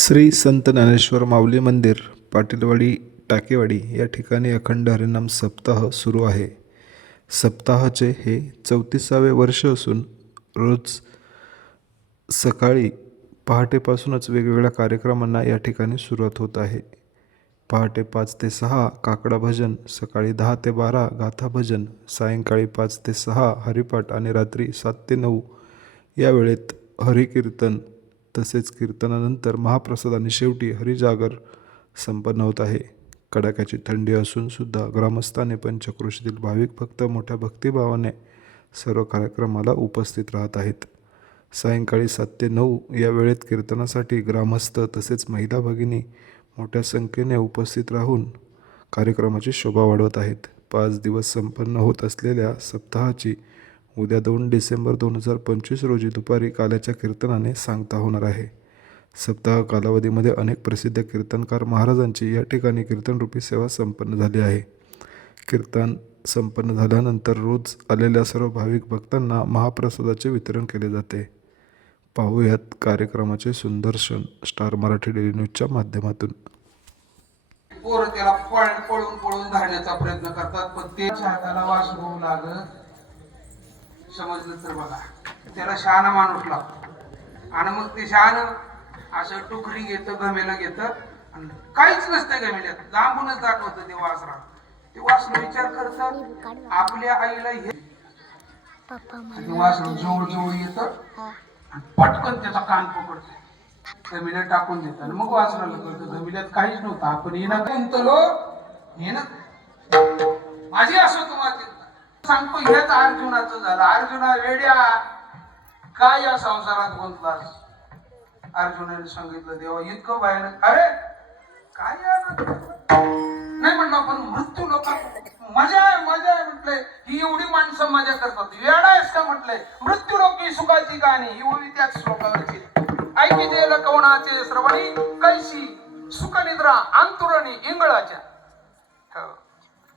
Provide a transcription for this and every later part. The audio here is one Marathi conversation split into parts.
श्री संत ज्ञानेश्वर माऊली मंदिर पाटीलवाडी टाकेवाडी या ठिकाणी अखंड हरिनाम सप्ताह सुरू आहे. सप्ताहाचे हे चौतीसावे वर्ष असून रोज सकाळी पहाटेपासूनच वेगवेगळ्या कार्यक्रमांना या ठिकाणी सुरुवात होत आहे. पहाटे पाच ते सहा काकडा भजन सकाळी दहा ते बारा गाथा भजन सायंकाळी पाच ते सहा हरिपाठ आणि रात्री सात ते नऊ या वेळेत हरिकीर्तन तसेच कीर्तनानंतर महाप्रसाद आणि शेवटी हरिजागर संपन्न होत आहे. कडाक्याची थंडी असून सुद्धा ग्रामस्थाने पंचक्रोशीतील भाविक भक्त मोठ्या भक्तिभावाने सर्व कार्यक्रमाला उपस्थित राहत आहेत. सायंकाळी सात ते नऊ या वेळेत कीर्तनासाठी ग्रामस्थ तसेच महिला भगिनी मोठ्या संख्येने उपस्थित राहून कार्यक्रमाची शोभा वाढवत आहेत. पाच दिवस संपन्न होत असलेल्या सप्ताहाची उद्या दोन डिसेंबर दोन हजार पंचवीस रोजी दुपारी काल्याच्या कीर्तनाने सांगता होणार आहे. सप्ताह कालावधीमध्ये अनेक प्रसिद्ध कीर्तनकार महाराजांची या ठिकाणी कीर्तनरूपी सेवा संपन्न झाली आहे. कीर्तन संपन्न झाल्यानंतर रोज आलेल्या सर्व भाविक भक्तांना महाप्रसादाचे वितरण केले जाते. पाहूयात कार्यक्रमाचे सुंदर्शन स्टार मराठी डेली न्यूजच्या माध्यमातून. पोरं त्याला पळून पळून धरण्याचा प्रयत्न करतात पण ते हाताला वास होऊ लागत समजलं तर बघा. त्याला शहाणा माणूस लागतो आणि मग ते शहाण असं टुकरी घेतं गमेलं घेतं. आणि काहीच नसतं गमेल्यात लांबूनच दाखवतं ते वासरा. ते वासरू विचार करतात आपल्या आईला हे ते वासरू जवळ जवळ येतं. आणि पटकन त्याचा कान पकडत. गमिल्यात टाकून देतात आणि मग वासराला कळतं जमिनीत काहीच नव्हतं. आपण येणं गुंतलो हे ना माझी असो तुम्हाला सांगतो हेच अर्जुनाचं झालं. अर्जुना वेड्या काय या संसारात गुंतलास? अर्जुनाने सांगितलं देवा इतकं भयानक. अरे काय नाही म्हणणं पण मृत्यू लोक मजा आहे मजा आहे म्हटले. ही एवढी माणसं मजा करतात. वेडा आहेस का? म्हटलंय मृत्यू लोकी सुखाची गाणी ही ओळी त्याच श्लोकाची ऐकी जे लकवणाचे श्रवणी कैशी सुखनिद्रा अंतुरणी इंगळाच्या.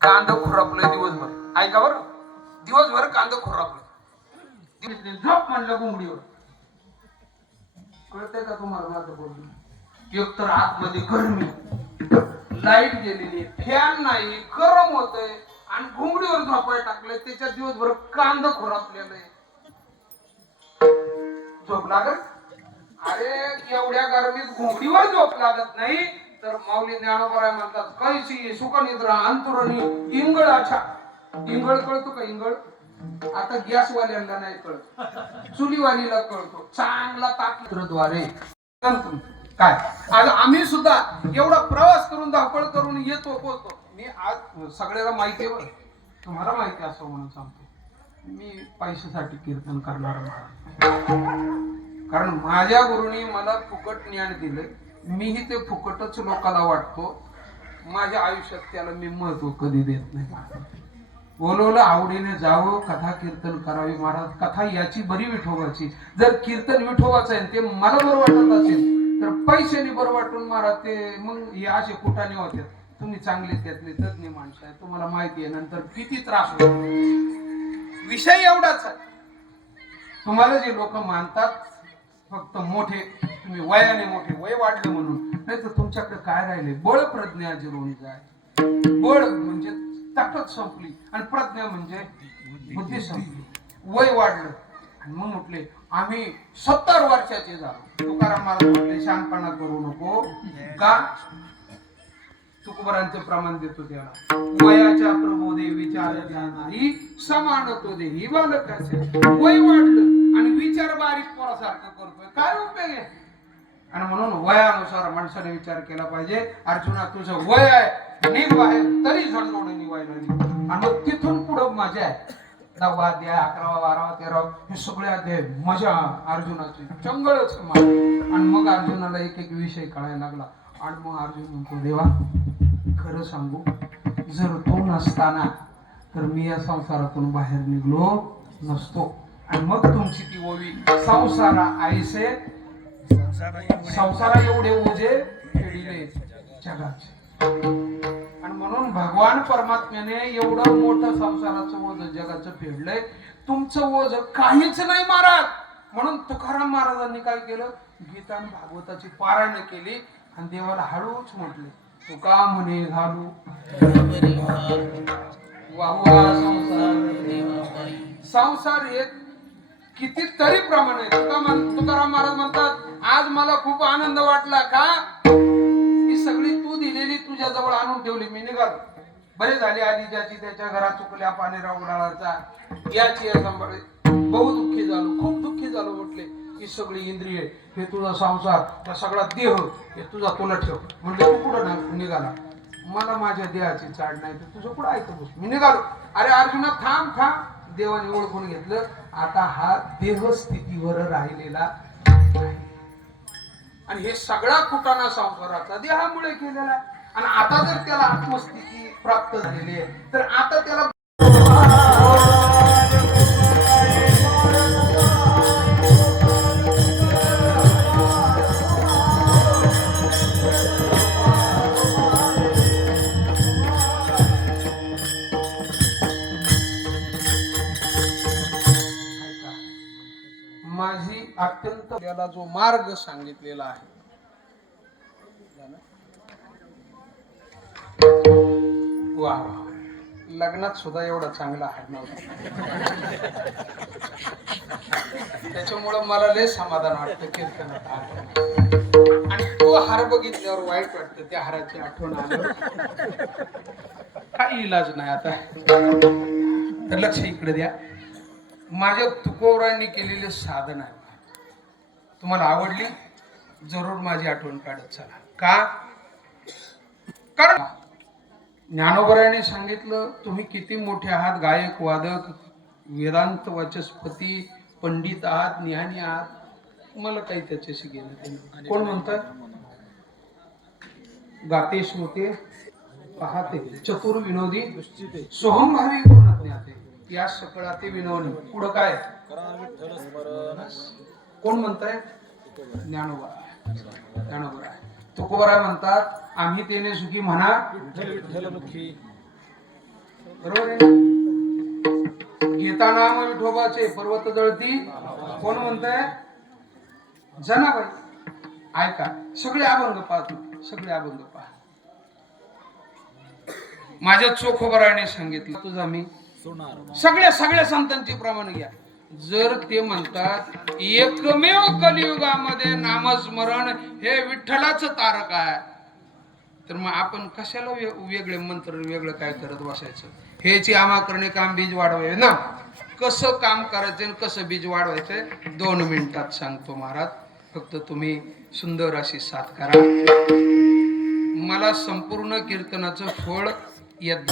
कांद खुरपलं दिवसभर. ऐका बरं. दिवसभर कांद खोरापलं झोप म्हणलं घुंगडीवर कळतंय का तुम्हाला माझं बोलणं? एक तर आतमध्ये गरमी. लाइट गेलेली फॅन नाही गरम होतय. आणि घुंगडीवर झोपाय टाकलंय त्याच्या दिवसभर कांद खोरापलेलं आहे. झोप लागत अरे एवढ्या गरमीत घोंगडीवर झोप लागत नाही. तर माऊली ज्ञानोबराय म्हणतात कैसी सुखनिद्रा अंतुरणी इंगळाच्या इंगळ कळतो का इंगळ? आता गॅसवाल्यांना नाही कळत. चुलीवालीला कळतो. चांगला ताकद्वारे काय? आज आम्ही सुद्धा एवढा प्रवास करून धावपळ करून येतो पोहोचतो मी आज सगळ्याला माहिती आहे तुम्हाला माहिती असं म्हणून सांगतो. मी पैशासाठी कीर्तन करणार कारण माझ्या गुरुनी मला फुकट ज्ञान दिलं मीही ते फुकटच लोकाला वाटतो. माझ्या आयुष्यात त्याला मी महत्त्व कधी देत नाही. बोलवलं आवडीने जावं कथा कीर्तन करावी महाराज. कथा याची बरी विठोबाची. जर कीर्तन विठोबाचं आहे ते मला बरं वाटत असेल तर पैशाने बरं वाटून महाराज ते मग हे असे कुटाने होते. तुम्ही चांगले त्यातले तज्ञ माणसं आहे तुम्हाला माहिती आहे नंतर किती त्रास होतो. विषय एवढाच आहे. तुम्हाला जे लोक मानतात फक्त मोठे तुम्ही वयाने मोठे वय वाढले म्हणून नाही तर तुमच्याकडे काय राहिले? बळ प्रज्ञा जिरवून जाय. बळ म्हणजे ताकद संपली. आणि प्रज्ञा म्हणजे बुद्धी संपली. वय वाढलं. आणि मग म्हटले आम्ही सत्तर वर्षाचे झालो. तुकाराम महाराज म्हटले शहाणपणा करू नको. का? तुकोबरांचं प्रमाण देतो त्याला वयाच्या प्रबोधे विचार जाणारी समान तो. देही बालकाचे वय वाढलं आणि विचार बारीक पोरासारखं करतोय. काय उपयोग आहे? आणि म्हणून वयानुसार माणसाने विचार केला पाहिजे. अर्जुना तुझं वय आहे. निघ बाहेर तरी झंडोड निवायला निघ. आणि मग तिथून पुढं मजा आहे. दहावा अध्याय अकरावा बारावा तेरावा हे सगळे अध्याय मजा अर्जुनाची. चंगळच आणि मग अर्जुनाला एक एक विषय कळायला लागला. आणि मग अर्जुन म्हणतो देवा खरं सांगू जर तो नसताना तर मी या संसारातून बाहेर निघलो नसतो. आणि मग तुमची ती ओवी संसारा आईसे संसारा एवढे ओझे फेडिले जगाचे. म्हणून भगवान परमात्म्याने एवढं मोठं संसाराचं ओझ जगाचं फेडलंय. तुमचं ओझ काहीच नाही महाराज म्हणून तुकाराम महाराजांनी काय केलं? गीता आणि भागवताची पारायण केली आणि देवाला हळूच म्हटले तुका म्हणे घालू. संसार संसार हे कितीतरी प्रमाणे तुका तुकाराम महाराज म्हणतात आज मला खूप आनंद वाटला का? ही सगळी तू जवळ आणून ठेवली मी निघालो. बरे झाले आधी ज्याची त्याच्या घरात चुकल्या पाणीराव उडाळाचा याची या सांभाळे. बहु दुःखी झालो खूप दुःखी झालो म्हटले ही सगळी इंद्रिय हे तुझा संसार त्या सगळा देह हे तुझा तुला ठेव. म्हणजे तू कुठं निघाला. मला माझ्या देहाची चाड नाही तर तुझं कुठं ऐकत बस. मी निघालो. अरे अर्जुना थांब थांब. देवाने ओळखून घेतलं. आता हा देह स्थितीवर राहिलेला आणि हे सगळा कुटाणा संसाराचा देहामुळे केलेला आहे. आणि आता जर त्याला आत्मस्थिती प्राप्त झालेली आहे तर आता त्याला माझी अत्यंत त्याला जो मार्ग सांगितलेला आहे वा. लग्नात सुद्धा एवढा चांगला हाड नव्हता त्याच्यामुळं मला लय समाधान वाटतं कीर्तनात आठवण आणि तो हार बघितल्यावर वाईट वाटतं त्या हाराची आठवण आल्यावर. काही इलाज नाही आता. तर लक्ष इकडे द्या. माझ्या तुकोबरांनी केलेले साधन. आहे तुम्हाला आवडली? जरूर माझी आठवण काढत चला. का? कारण ज्ञानोबरायाने सांगितलं तुम्ही किती मोठे आहात गायक वादक वेदांत वाचस्पती पंडित आहात ज्ञानी आहात. मला काही त्याच्याशी नाही. कोण म्हणतात? गाते श्रोते पाहते चतुर विनोदी सोहमभावी पूर्ण ज्ञाते? या सकळा ते विनोदी. पुढं काय? कोण म्हणताय ज्ञानोबा ज्ञानोबा तुकोबरा म्हणतात आम्ही तेने सुखी म्हणा बरोबर आहे? गीता नाम विठोबाचे पर्वत जळती. कोण म्हणताय? जनाबाई. ऐका सगळे अभंग पाहतो सगळे अभंग पहा माझ्या चोखोबराने सांगितलं तुझा मी सगळ्या सगळ्या संतांची प्रमाण घ्या. जर ते म्हणतात एकमेव कलियुगामध्ये नामस्मरण हे विठ्ठलाच तारक आहे. तर मग आपण कशाला वे- वेगळे मंत्र वेगळं काय करत बसायचं? हेची आमा करणे काम बीज वाढवाय ना. कसं काम करायचं आणि कसं बीज वाढवायचं? दोन मिनिटात सांगतो महाराज. फक्त तुम्ही सुंदर अशी साथ करा. मला संपूर्ण कीर्तनाचं फळ येत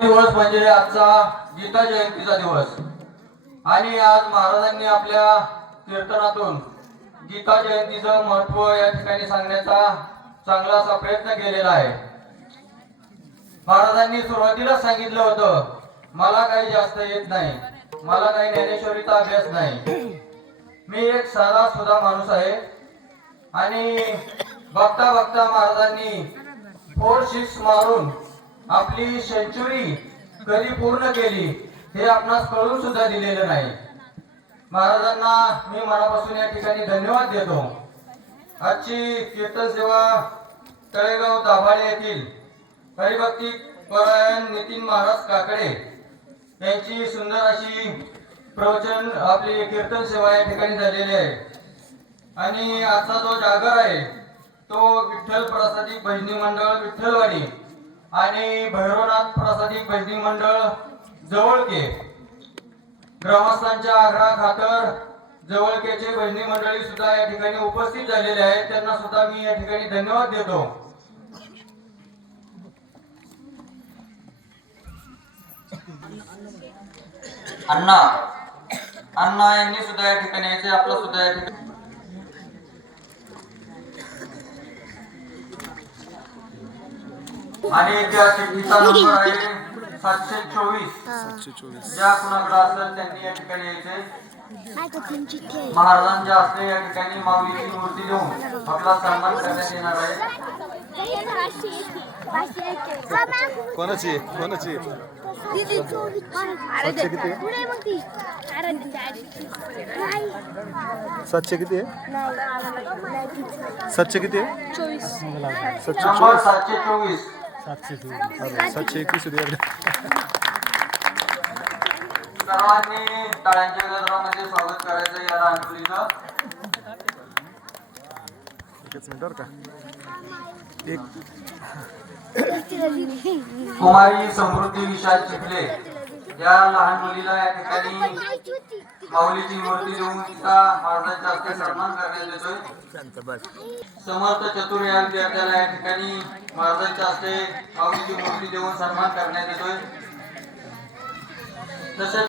दिवस म्हणजे आजचा गीता जयंतीचा दिवस. आणि आज महाराजांनी आपल्या कीर्तनातून गीता जयंतीचं महत्त्व या ठिकाणी सांगण्याचा चांगला असा प्रयत्न केलेला आहे. महाराजांनी सुरुवातीला सांगितलं होतं मला काही जास्त येत नाही. मला काही ज्ञानेश्वरीचा अभ्यास नाही. मी एक साधा सुधा माणूस आहे. आणि बघता बघता महाराजांनी फोर शिक्स मारून आपली सेंचुरी कधी पूर्ण केली हे आपणास कळून सुद्धा दिलेलं नाही. महाराजांना मी मनापासून या ठिकाणी धन्यवाद देतो. आजची कीर्तन सेवा तळेगाव दाभाळे येथील हरिभक्ती परायण नितीन महाराज काकडे यांची सुंदर अशी प्रवचन आपली कीर्तन सेवा या ठिकाणी झालेली आहे. आणि आजचा जो जागर आहे तो विठ्ठल प्रसादी भजनी मंडळ विठ्ठलवाडी आणि भैरवनाथ प्रसादी भजनी मंडळ जवळके ग्रामस्थांच्या आग्रहा खातर जवळकेचे भजनी मंडळी सुद्धा या ठिकाणी उपस्थित झालेले आहेत. त्यांना सुद्धा मी या ठिकाणी धन्यवाद देतो. अण्णा अण्णा यांनी सुद्धा या ठिकाणी यायचे आपलं सुद्धा या ठिकाणी आणि त्या चिठ्ठीचा नंबर आहे सातशे चोवीस. ज्या कुणाकडे असेल त्यांनी या ठिकाणी यायचे. महाराजांच्या हस्ते या ठिकाणी माऊलीची मूर्ती देऊन आपला सन्मान करण्यात येणार आहे. कोणाची कोणाची सातशे किती सातशे किती आहे? सातशे किती आहे? चोवीस. सातशे सातशे चोवीस. सातशे एकवीस सर्वांनी टाळ्यांच्या गजरामध्ये स्वागत करायचं या लहान मुलीचं एकच मिनिट बरं का. एक. कुमारी समृद्धी विशाल चिखले या लहान मुलीला या ठिकाणी माऊलीची मूर्ती देऊन तिचा महाराजांच्या हस्ते सन्मान करण्यात येतोय. समर्थ चतुर या या ठिकाणी महाराजांच्या हस्ते माऊलीची मूर्ती देऊन सन्मान करण्यात येतोय. तसेच